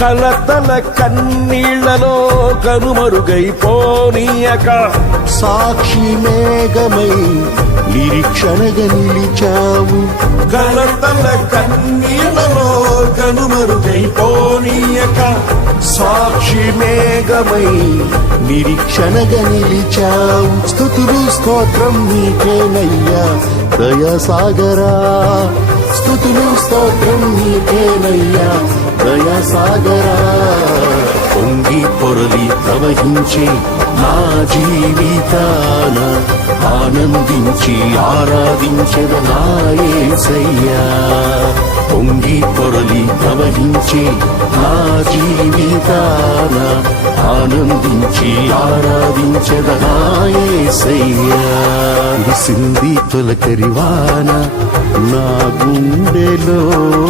కలతల కన్నీళ్ళలో కనుమరుగైపోనీయక సాక్షి మేఘమై నిరీక్షణగా నిలిచావు. కలతల కన్నీళ్ళలో కనుమరుగైపోనీయక సాక్షి మేఘమై నిరీక్షణగా నిలిచావు. స్థుతులు స్తోత్రం నీకేనయ్యా దయసాగరా స్థుతులు స్తోత్రం నీకేనయ్యా దయాసాగరా పొంగి పొరలి ప్రవహించే నా జీవితాన ఆనందించి ఆరాధించద నాయసయ్యా పొంగి పొరలి ప్రవహించే నా జీవితాన ఆనందించి ఆరాధించద నాయసయ్యా సింధి తొలకరివాన నా గుండెలో